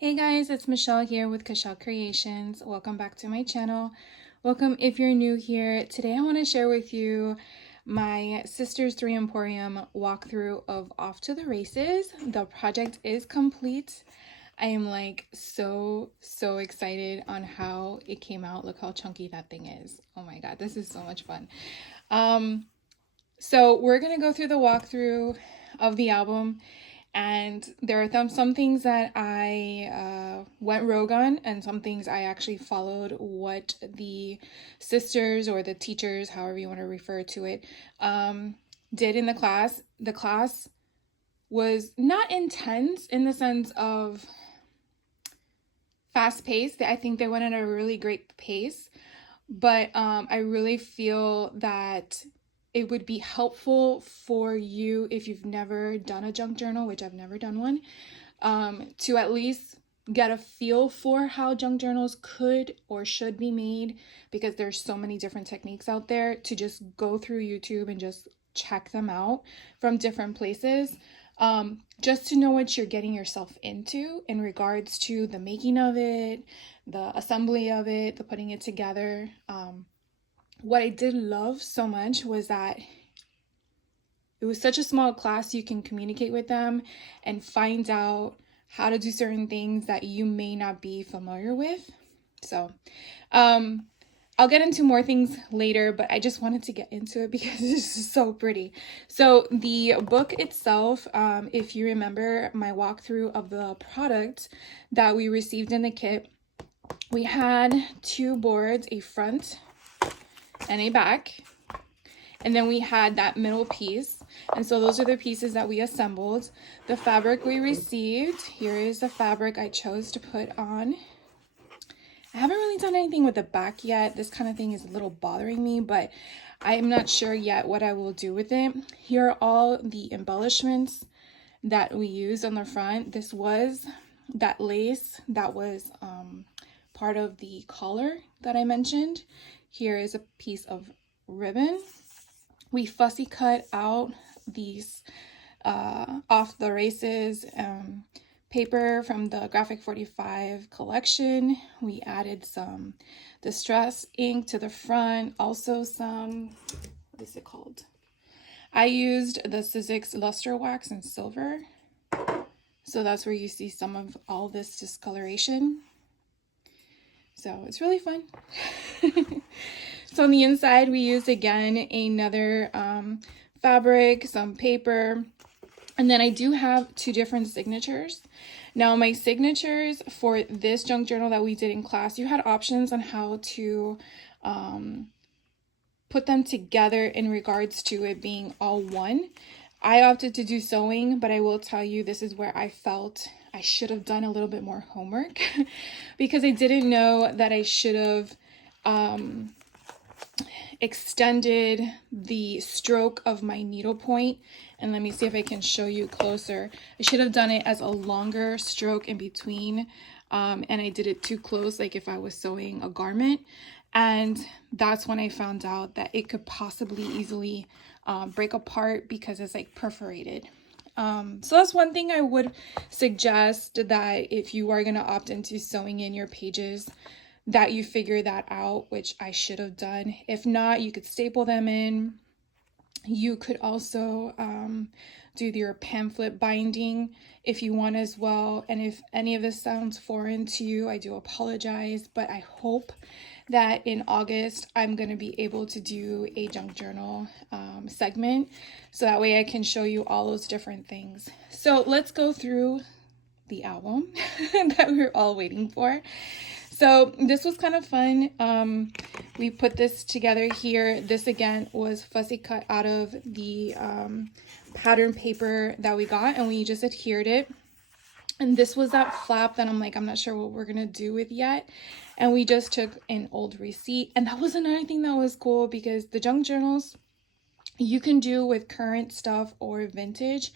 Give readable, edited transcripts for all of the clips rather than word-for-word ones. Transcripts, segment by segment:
Hey guys, it's Michelle here with Kashal Creations. Welcome back to my channel. Welcome if you're new here. Today I want to share with you my Sisters 3 Emporium walkthrough of Off to the Races. The project is complete. I am like so excited on how it came out. Look how chunky that thing is. Oh my god, this is so much fun. So we're gonna go through the walkthrough of the album, and there are some things that I went rogue on, and some things I actually followed what the sisters or the teachers, however you want to refer to it, did in the class. The class was not intense in the sense of fast paced. I think they went at a really great pace, but I really feel that it would be helpful for you if you've never done a junk journal, which I've never done one, to at least get a feel for how junk journals could or should be made, because there's so many different techniques out there, to just go through YouTube and just check them out from different places, just to know what you're getting yourself into in regards to the making of it, the assembly of it, the putting it together. What I did love so much was that it was such a small class. You can communicate with them and find out how to do certain things that you may not be familiar with. So I'll get into more things later, but I just wanted to get into it because it's just so pretty. So the book itself, if you remember my walkthrough of the product that we received in the kit, we had two boards, a front and a back, and then we had that middle piece, and so those are the pieces that we assembled. The fabric we received, here is the fabric I chose to put on. I haven't really done anything with the back yet. This kind of thing is a little bothering me, but I'm not sure yet what I will do with it. Here are all the embellishments that we used on the front. This was that lace that was part of the collar that I mentioned. Here is a piece of ribbon. We fussy cut out these Off the Races paper from the Graphic 45 collection. We added some distress ink to the front, also some, what is it called? I used the Sizzix luster wax in silver. So that's where you see some of all this discoloration. So it's really fun. So on the inside, we used again another fabric, some paper, and then I do have two different signatures. Now my signatures for this junk journal that we did in class, you had options on how to put them together in regards to it being all one. I opted to do sewing, but I will tell you, this is where I felt I should have done a little bit more homework because I didn't know that I should have extended the stroke of my needle point. And let me see if I can show you closer. I should have done it as a longer stroke in between, and I did it too close, like if I was sewing a garment. And that's when I found out that it could possibly easily break apart because it's like perforated. So that's one thing I would suggest, that if you are going to opt into sewing in your pages, that you figure that out, which I should have done. If not, you could staple them in. You could also do your pamphlet binding if you want as well. And if any of this sounds foreign to you, I do apologize, but I hope that in August I'm going to be able to do a junk journal segment, so that way I can show you all those different things. So let's go through the album that we're all waiting for. So this was kind of fun. We put this together here. This again was fussy cut out of the pattern paper that we got, and we just adhered it. And this was that flap that I'm like, I'm not sure what we're gonna do with yet. And we just took an old receipt. And that was another thing that was cool, because the junk journals you can do with current stuff or vintage.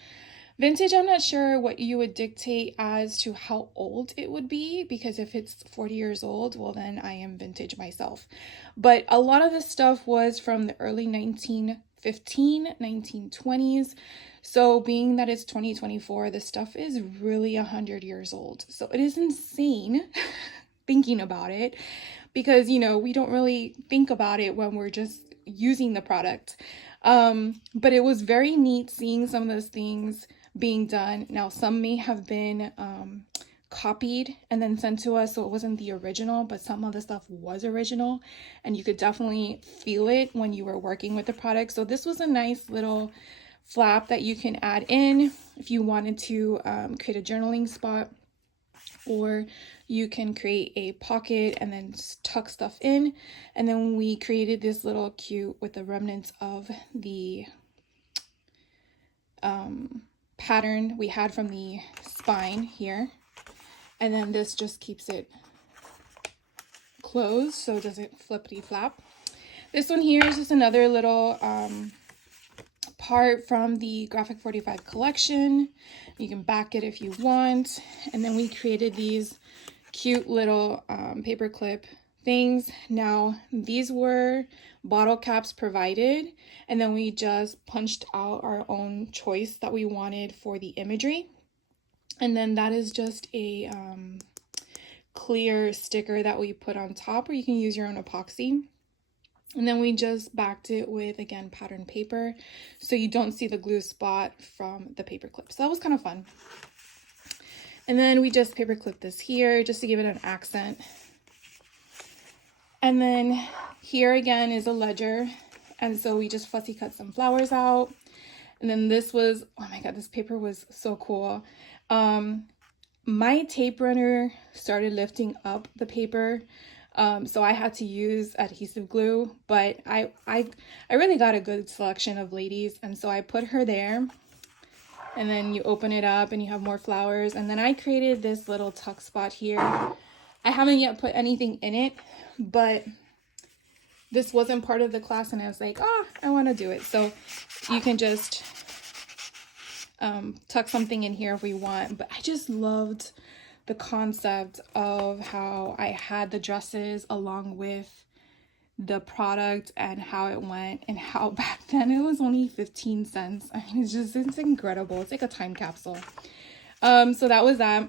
Vintage, I'm not sure what you would dictate as to how old it would be, because if it's 40 years old, well, then I am vintage myself. But a lot of this stuff was from the early 1920s. So being that it's 2024, this stuff is really 100 years old. So it is insane thinking about it, because, you know, we don't really think about it when we're just using the product. But it was very neat seeing some of those things being done. Now, some may have been copied and then sent to us, so it wasn't the original, but some of the stuff was original, and you could definitely feel it when you were working with the product. So this was a nice little flap that you can add in if you wanted to create a journaling spot, or you can create a pocket and then tuck stuff in. And then we created this little cute with the remnants of the pattern we had from the spine here. And then this just keeps it closed so it doesn't flippity flap. This one here is just another little part from the Graphic 45 collection. You can back it if you want. And then we created these cute little paper clip things. Now, these were bottle caps provided, and then we just punched out our own choice that we wanted for the imagery. And then that is just a clear sticker that we put on top, or you can use your own epoxy. And then we just backed it with, again, pattern paper, so you don't see the glue spot from the paper clip. So that was kind of fun. And then we just paper clipped this here just to give it an accent. And then here again is a ledger. And so we just fussy cut some flowers out. And then this was, oh my God, this paper was so cool. My tape runner started lifting up the paper. So I had to use adhesive glue, but I really got a good selection of ladies, and so I put her there. And then you open it up and you have more flowers. And then I created this little tuck spot here. I haven't yet put anything in it, but this wasn't part of the class, and I was like, oh, I want to do it. So you can just tuck something in here if we want. But I just loved the concept of how I had the dresses along with the product and how it went, and how back then it was only 15 cents. I mean, it's incredible. It's like a time capsule. So that was that.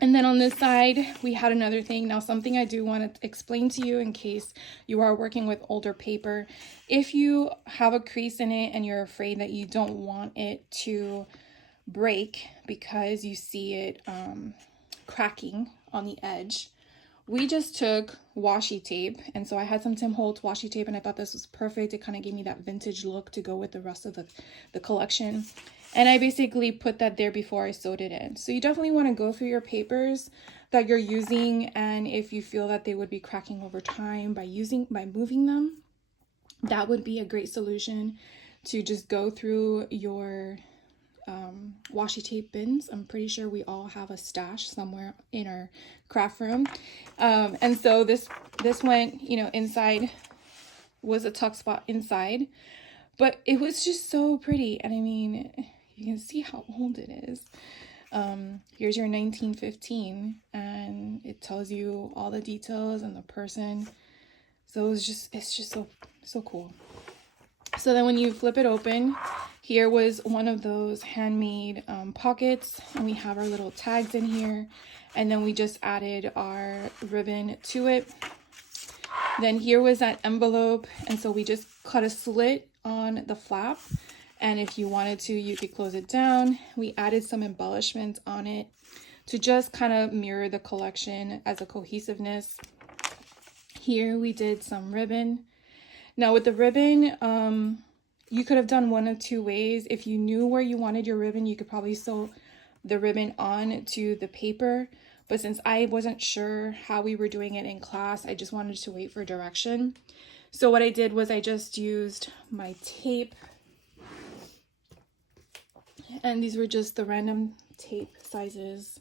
And then on this side, we had another thing. Now, something I do want to explain to you in case you are working with older paper. If you have a crease in it and you're afraid that you don't want it to break because you see it cracking on the edge, we just took washi tape. And so I had some Tim Holtz washi tape, and I thought this was perfect. It kind of gave me that vintage look to go with the rest of the collection. And I basically put that there before I sewed it in. So you definitely want to go through your papers that you're using, and if you feel that they would be cracking over time by moving them, that would be a great solution to just go through your washi tape bins. I'm pretty sure we all have a stash somewhere in our craft room. And so this went, you know, inside, was a tuck spot inside, but it was just so pretty. And I mean, you can see how old it is. Here's your 1915, and it tells you all the details and the person. So it's just so cool. So then when you flip it open, here was one of those handmade pockets, and we have our little tags in here, and then we just added our ribbon to it. Then here was that envelope, and so we just cut a slit on the flap, and if you wanted to, you could close it down. We added some embellishments on it to just kind of mirror the collection as a cohesiveness. Here we did some ribbon. Now with the ribbon, you could have done one of two ways. If you knew where you wanted your ribbon, you could probably sew the ribbon on to the paper. But since I wasn't sure how we were doing it in class, I just wanted to wait for direction. So what I did was I just used my tape. And these were just the random tape sizes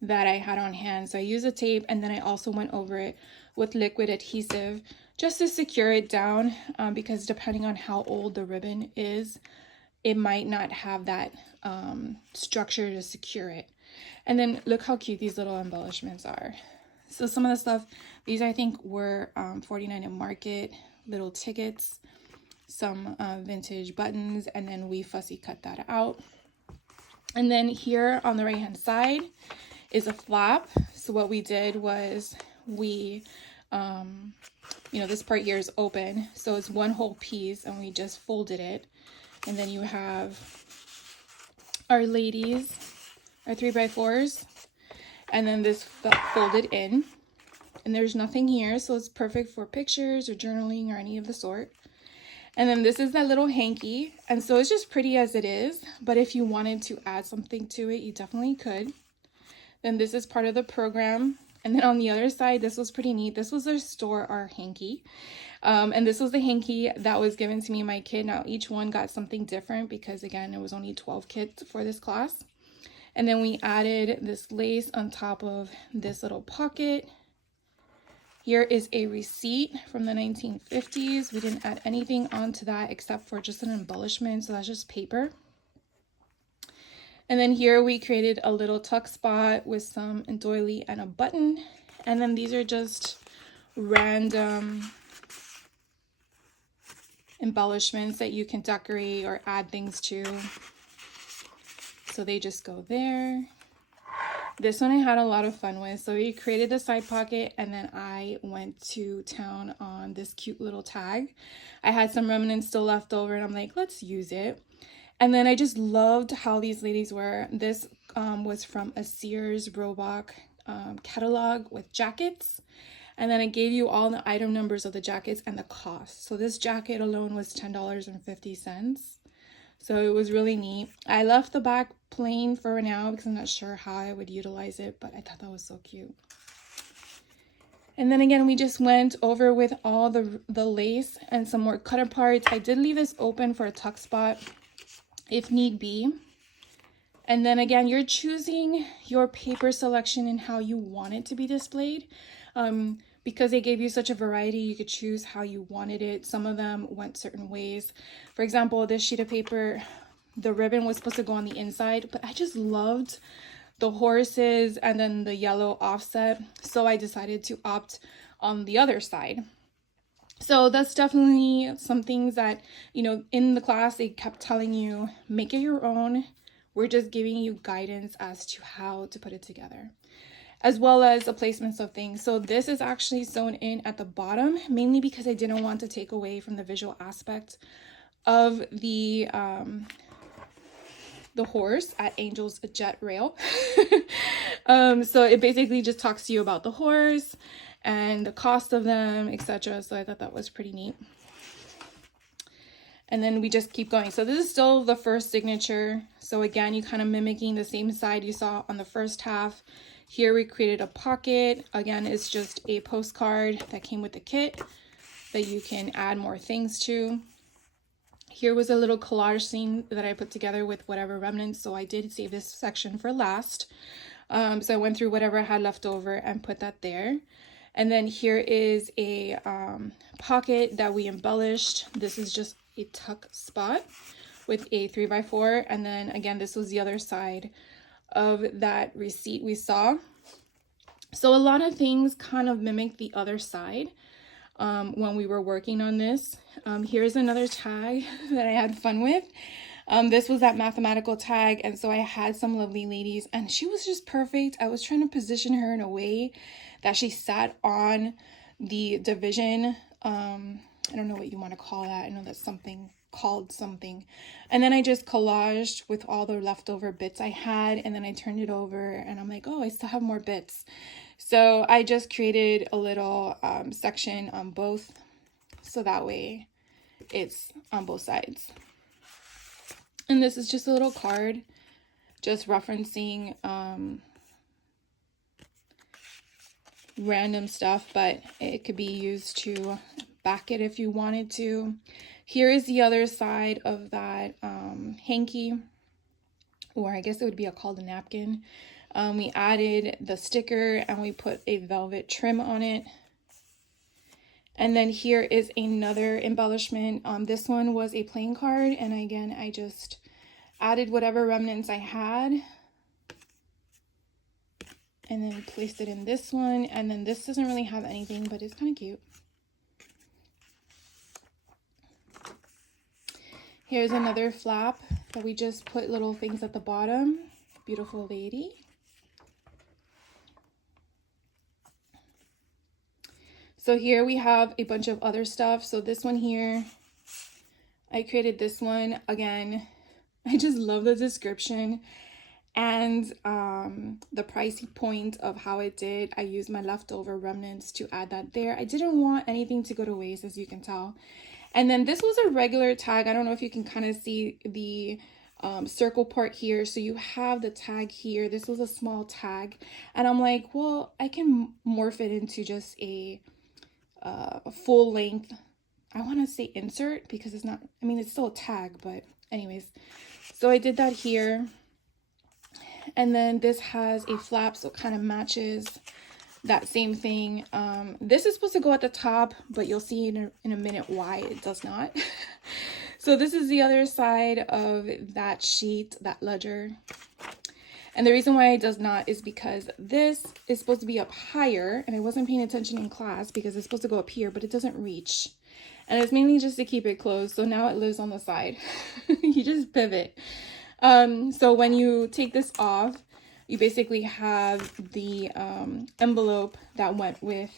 that I had on hand. So I used a tape, and then I also went over it with liquid adhesive just to secure it down, because depending on how old the ribbon is, it might not have that structure to secure it. And then look how cute these little embellishments are. So some of the stuff, these I think were 49 at Market, little tickets, some vintage buttons, and then we fussy cut that out. And then here on the right hand side is a flap. So what we did was we, you know, this part here is open. So it's one whole piece and we just folded it. And then you have our ladies, our 3x4s. And then this got folded in. And there's nothing here. So it's perfect for pictures or journaling or any of the sort. And then this is that little hanky. And so it's just pretty as it is. But if you wanted to add something to it, you definitely could. Then this is part of the program. And then on the other side, this was pretty neat. This was our store, our hanky. And this was the hanky that was given to me and my kid. Now each one got something different because again, it was only 12 kids for this class. And then we added this lace on top of this little pocket. Here is a receipt from the 1950s. We didn't add anything onto that except for just an embellishment. So that's just paper. And then here we created a little tuck spot with some doily and a button. And then these are just random embellishments that you can decorate or add things to. So they just go there. This one I had a lot of fun with. So we created the side pocket and then I went to town on this cute little tag. I had some remnants still left over and I'm like, let's use it. And then I just loved how these ladies were. This was from a Sears Roebuck catalog with jackets. And then it gave you all the item numbers of the jackets and the cost. So this jacket alone was $10.50. So it was really neat. I left the back plain for now because I'm not sure how I would utilize it, but I thought that was so cute. And then again, we just went over with all the lace and some more cutter parts. I did leave this open for a tuck spot if need be. And then again, you're choosing your paper selection and how you want it to be displayed. Because they gave you such a variety, you could choose how you wanted it. Some of them went certain ways. For example, this sheet of paper, the ribbon was supposed to go on the inside, but I just loved the horses and then the yellow offset. So I decided to opt on the other side. So that's definitely some things that, you know, in the class, they kept telling you, make it your own. We're just giving you guidance as to how to put it together, as well as the placements of things. So this is actually sewn in at the bottom, mainly because I didn't want to take away from the visual aspect of the horse at Angel's Jet Rail. So it basically just talks to you about the horse and the cost of them, etc. So I thought that was pretty neat. And then we just keep going. So this is still the first signature. So again, you kind of mimicking the same side you saw on the first half. Here we created a pocket. Again, it's just a postcard that came with the kit that you can add more things to. Here was a little collage scene that I put together with whatever remnants. So I did save this section for last. So I went through whatever I had left over and put that there. And then here is a pocket that we embellished. This is just a tuck spot with a 3x4. And then again, this was the other side of that receipt we saw. So a lot of things kind of mimic the other side when we were working on this. Here's another tag that I had fun with. This was that mathematical tag, and so I had some lovely ladies and she was just perfect. I was trying to position her in a way that she sat on the division. I don't know what you want to call that. I know that's something called something. And then I just collaged with all the leftover bits I had, and then I turned it over and I'm like, oh, I still have more bits. So I just created a little section on both, so that way it's on both sides. And this is just a little card just referencing random stuff, but it could be used to back it if you wanted to. Here is the other side of that hanky, or I guess it would be called a napkin. We added the sticker and we put a velvet trim on it. And then here is another embellishment. This one was a playing card, and again, I just added whatever remnants I had, and then placed it in this one. And then this doesn't really have anything, but it's kind of cute. Here's another flap that we just put little things at the bottom. Beautiful lady. So here we have a bunch of other stuff. So this one here, I created this one. Again, I just love the description and the price point of how it did. I used my leftover remnants to add that there. I didn't want anything to go to waste, as you can tell. And then this was a regular tag. I don't know if you can kind of see the circle part here. So you have the tag here. This was a small tag. And I'm like, well, I can morph it into just a full length. I want to say insert because it's not, I mean, it's still a tag, but anyways. So I did that here. And then this has a flap, so it kind of matches that same thing. This is supposed to go at the top, but you'll see in a minute why it does not. So this is the other side of that sheet, that ledger. And the reason why it does not is because this is supposed to be up higher, and I wasn't paying attention in class because it's supposed to go up here, but it doesn't reach. And it's mainly just to keep it closed, so now it lives on the side. You just pivot. So when you take this off, you basically have the envelope that went with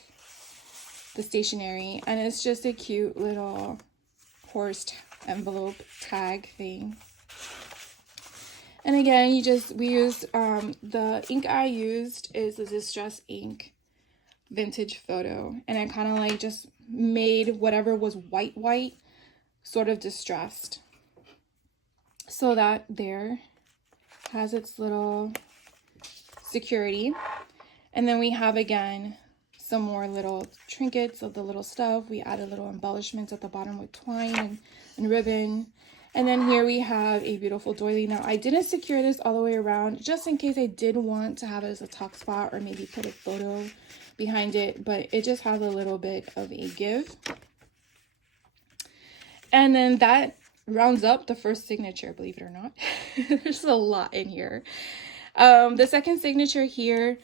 the stationery, and it's just a cute little horse envelope tag thing. And again, we used the ink I used is the Distress ink vintage photo, and I kind of like just made whatever was white sort of distressed, so that there has its little security. And then we have again some more little trinkets of the little stuff. We added little embellishments at the bottom with twine and ribbon. And then here we have a beautiful doily. Now I didn't secure this all the way around just in case I did want to have it as a top spot or maybe put a photo behind it, but it just has a little bit of a give. And then that rounds up the first signature, believe it or not. There's a lot in here. The second signature here,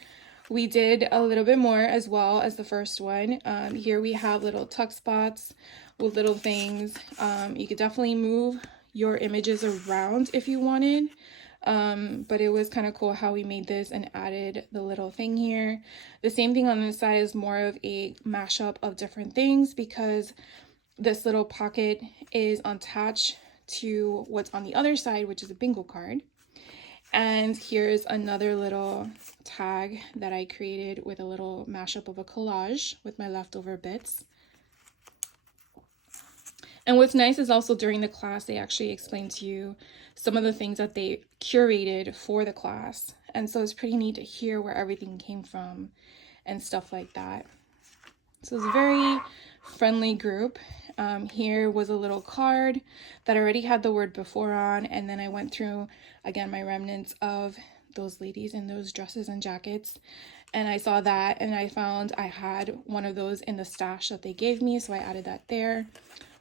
we did a little bit more as well as the first one. Here we have little tuck spots with little things. You could definitely move your images around if you wanted. But it was kind of cool how we made this and added the little thing here. The same thing on this side is more of a mashup of different things because this little pocket is attached to what's on the other side, which is a bingo card. And here's another little tag that I created with a little mashup of a collage with my leftover bits. And what's nice is also during the class, they actually explain to you some of the things that they curated for the class. And so it's pretty neat to hear where everything came from and stuff like that. So it's a very friendly group. Here was a little card that already had the word before on. And then I went through, again, my remnants of those ladies in those dresses and jackets. And I saw that and I found I had one of those in the stash that they gave me. So I added that there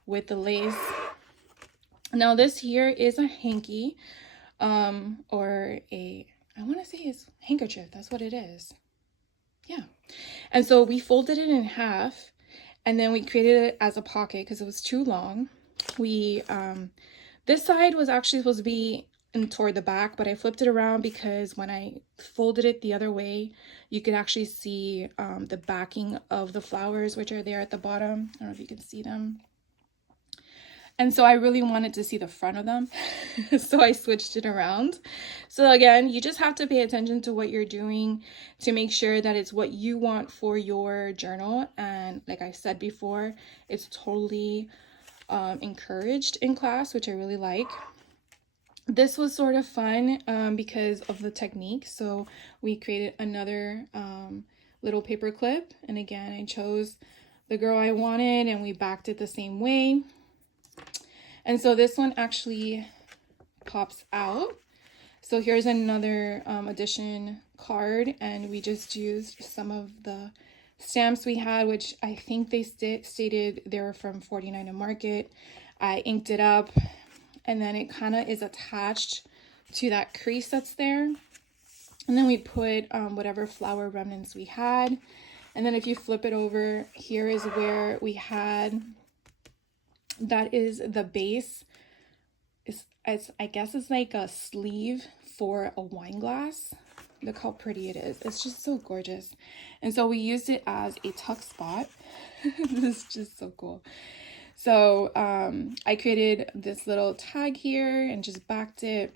with the lace. Now this here is a hanky, or I want to say it's handkerchief. That's what it is. Yeah. And so we folded it in half and then we created it as a pocket because it was too long. We, this side was actually supposed to be toward the back, but I flipped it around because when I folded it the other way, you could actually see the backing of the flowers, which are there at the bottom. I don't know if you can see them. And so I really wanted to see the front of them. So I switched it around. So again, you just have to pay attention to what you're doing to make sure that it's what you want for your journal. And like I said before, it's totally encouraged in class, which I really like. This was sort of fun because of the technique. So we created another little paper clip. And again, I chose the girl I wanted and we backed it the same way. And so this one actually pops out. So here's another edition card, and we just used some of the stamps we had, which I think they stated they were from 49 and Market. I inked it up and then it kind of is attached to that crease that's there. And then we put whatever flower remnants we had. And then if you flip it over, here is where we had, that is the base. It's I guess it's like a sleeve for a wine glass. Look how pretty it is. It's just so gorgeous. And so we used it as a tuck spot. This is just so cool. So I created this little tag here and just backed it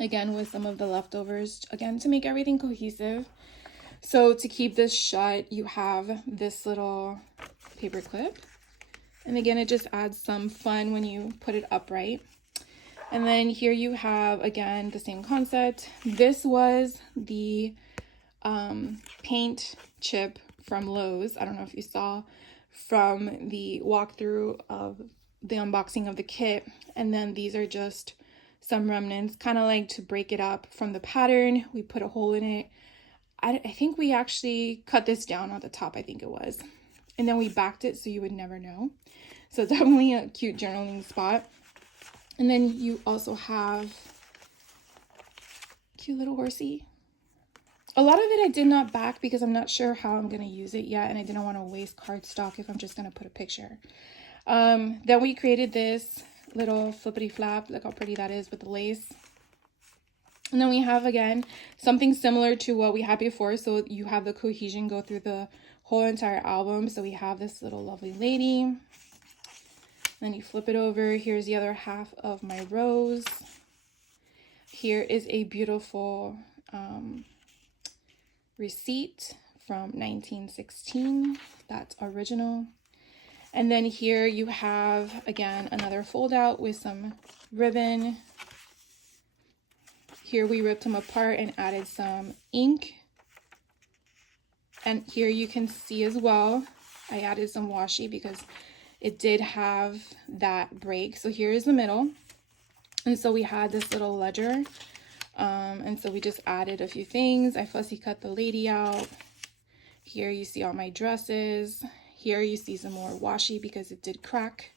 again with some of the leftovers, again to make everything cohesive. So to keep this shut, you have this little paper clip. And again, it just adds some fun when you put it upright. And then here you have, again, the same concept. This was the paint chip from Lowe's. I don't know if you saw from the walkthrough of the unboxing of the kit. And then these are just some remnants, kind of like to break it up from the pattern. We put a hole in it. I think we actually cut this down at the top, I think it was. And then we backed it so you would never know. So definitely a cute journaling spot. And then you also have cute little horsey. A lot of it I did not back because I'm not sure how I'm going to use it yet. And I didn't want to waste cardstock if I'm just going to put a picture. Then we created this little flippity flap. Look how pretty that is with the lace. And then we have, again, something similar to what we had before. So you have the cohesion go through the whole entire album. So we have this little lovely lady. Then you flip it over. Here's the other half of my rose. Here is a beautiful receipt from 1916. That's original. And then here you have, again, another fold out with some ribbon. Here we ripped them apart and added some ink. And here you can see as well, I added some washi because it did have that break. So here is the middle. And so we had this little ledger. And so we just added a few things. I fussy cut the lady out. Here you see all my dresses. Here you see some more washi because it did crack.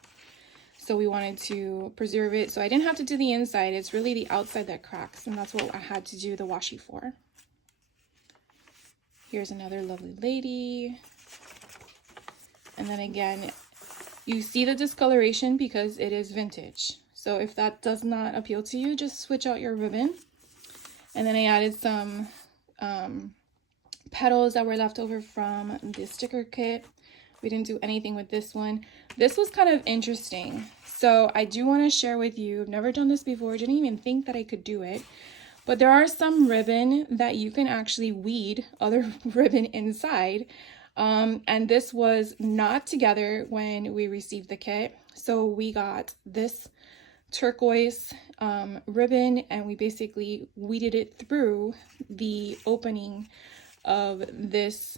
So we wanted to preserve it. So I didn't have to do the inside. It's really the outside that cracks. And that's what I had to do the washi for. Here's another lovely lady. And then again, you see the discoloration because it is vintage. So if that does not appeal to you, just switch out your ribbon. And then I added some petals that were left over from the sticker kit. We didn't do anything with this one. This was kind of interesting. So I do want to share with you, I've never done this before, didn't even think that I could do it. But there are some ribbon that you can actually weed other ribbon inside. And this was not together when we received the kit. So we got this turquoise ribbon and we basically weeded it through the opening of this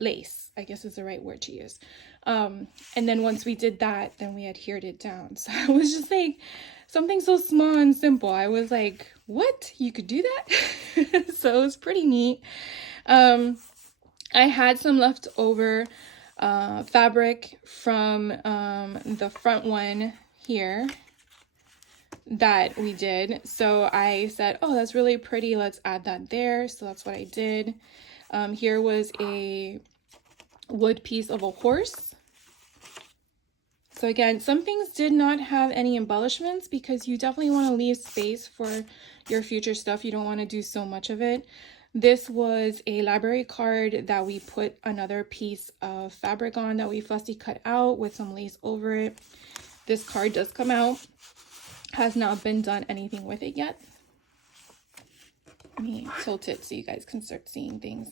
lace, I guess is the right word to use. And then once we did that, then we adhered it down. So I was just like, something so small and simple. I was like, what? You could do that? So it was pretty neat. I had some leftover fabric from the front one here that we did. So I said, oh, that's really pretty. Let's add that there. So that's what I did. Here was a wood piece of a horse. So again, some things did not have any embellishments because you definitely want to leave space for your future stuff. You don't want to do so much of it. This was a library card that we put another piece of fabric on that we fussy cut out with some lace over it. This card does come out. Has not been done anything with it yet. Let me tilt it so you guys can start seeing things.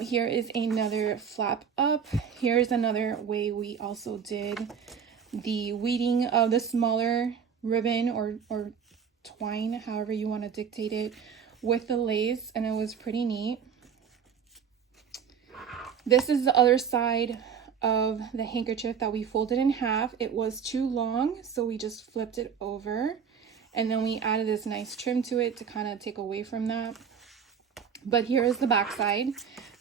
Here is another flap up. Here's another way we also did the weeding of the smaller ribbon or twine, however you want to dictate it, with the lace, and it was pretty neat. This is the other side of the handkerchief that we folded in half. It was too long, so we just flipped it over, and then we added this nice trim to it to kind of take away from that. But here is the back side,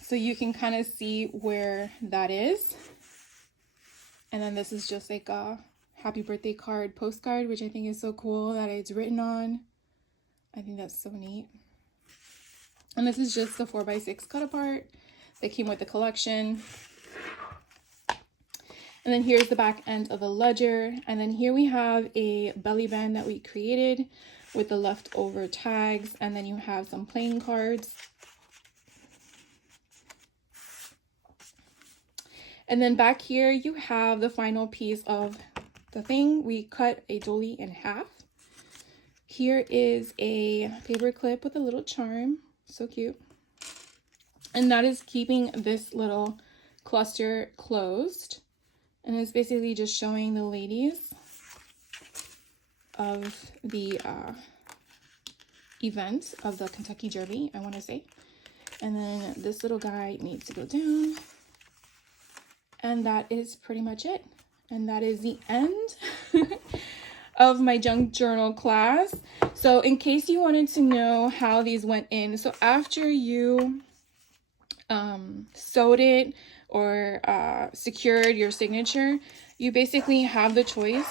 so you can kind of see where that is. And then this is just like a happy birthday card postcard, which I think is so cool that it's written on. I think that's so neat. And this is just the 4x6 cut apart that came with the collection. And then here's the back end of the ledger. And then here we have a belly band that we created with the leftover tags. And then you have some playing cards. And then back here you have the final piece of the thing. We cut a dolly in half. Here is a paper clip with a little charm. So cute. And that is keeping this little cluster closed. And it's basically just showing the ladies of the event of the Kentucky Derby, I want to say. And then this little guy needs to go down. And that is pretty much it. And that is the end of my junk journal class. So in case you wanted to know how these went in, so after you sewed it or secured your signature, you basically have the choice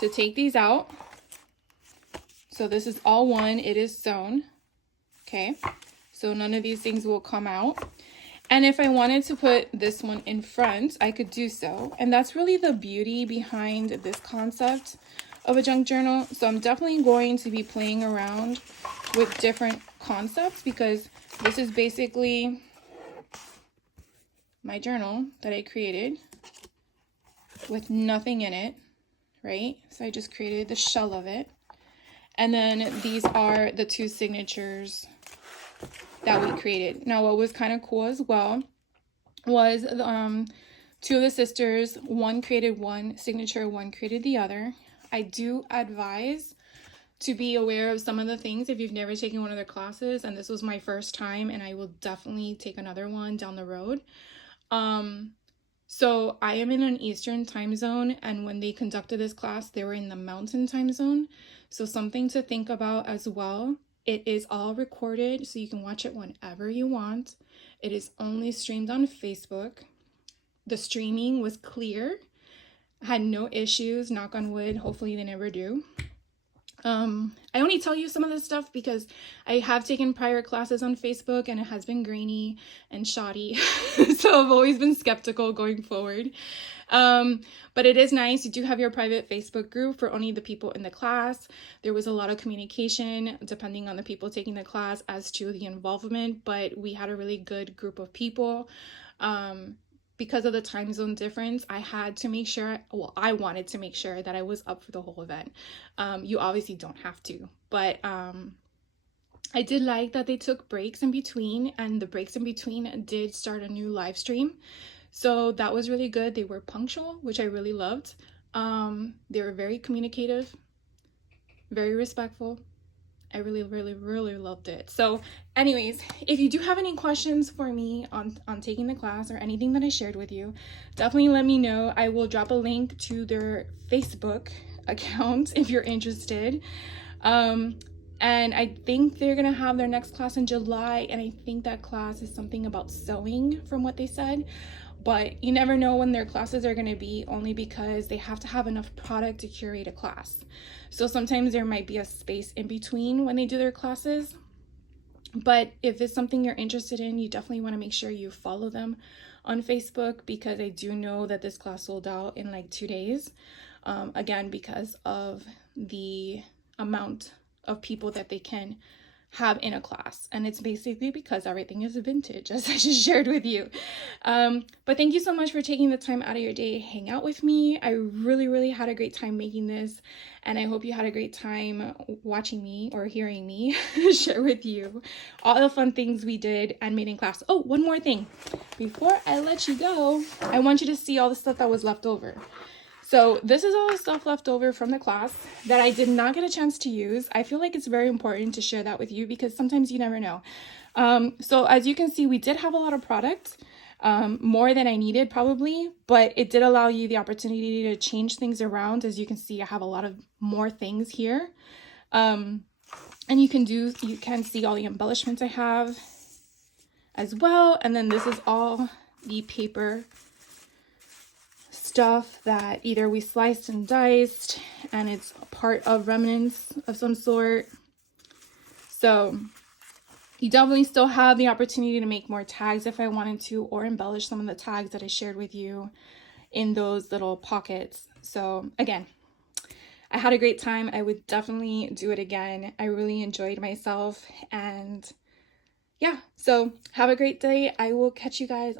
to take these out. So this is all one, it is sewn. Okay, so none of these things will come out. And if I wanted to put this one in front, I could do so. And that's really the beauty behind this concept of a junk journal. So I'm definitely going to be playing around with different concepts because this is basically my journal that I created with nothing in it, right? So I just created the shell of it. And then these are the two signatures that we created. Now, what was kind of cool as well was two of the sisters, one created one signature, one created the other. I do advise to be aware of some of the things if you've never taken one of their classes, and this was my first time, and I will definitely take another one down the road. So I am in an Eastern time zone, and when they conducted this class, they were in the Mountain time zone. So something to think about as well. It is all recorded, so you can watch it whenever you want. It is only streamed on Facebook. The streaming was clear. I had no issues, knock on wood. Hopefully they never do. I only tell you some of this stuff because I have taken prior classes on Facebook and it has been grainy and shoddy. So I've always been skeptical going forward. But it is nice. You do have your private Facebook group for only the people in the class. There was a lot of communication depending on the people taking the class as to the involvement, but we had a really good group of people. Because of the time zone difference, I had to make sure, well, I wanted to make sure that I was up for the whole event. You obviously don't have to, but I did like that they took breaks in between, and the breaks in between did start a new live stream. So that was really good. They were punctual, which I really loved. They were very communicative, very respectful. I really, really, really loved it. So anyways, if you do have any questions for me on taking the class or anything that I shared with you, definitely let me know. I will drop a link to their Facebook account if you're interested. And I think they're gonna have their next class in July, and I think that class is something about sewing from what they said. But you never know when their classes are going to be, only because they have to have enough product to curate a class. So sometimes there might be a space in between when they do their classes. But if it's something you're interested in, you definitely want to make sure you follow them on Facebook, because I do know that this class sold out in like 2 days. Again, because of the amount of people that they can have in a class, and it's basically because everything is vintage, as I just shared with you. But thank you so much for taking the time out of your day to hang out with me. I really had a great time making this, and I hope you had a great time watching me or hearing me share with you all the fun things we did and made in class. Oh, one more thing before I let you go, I want you to see all the stuff that was left over. So this is all the stuff left over from the class that I did not get a chance to use. I feel like it's very important to share that with you because sometimes you never know. So as you can see, we did have a lot of product, more than I needed probably, but it did allow you the opportunity to change things around. As you can see, I have a lot of more things here. And you can see all the embellishments I have as well. And then this is all the paper stuff that either we sliced and diced and it's part of remnants of some sort. So you definitely still have the opportunity to make more tags if I wanted to, or embellish some of the tags that I shared with you in those little pockets. So again, I had a great time. I would definitely do it again. I really enjoyed myself, and yeah, so have a great day. I will catch you guys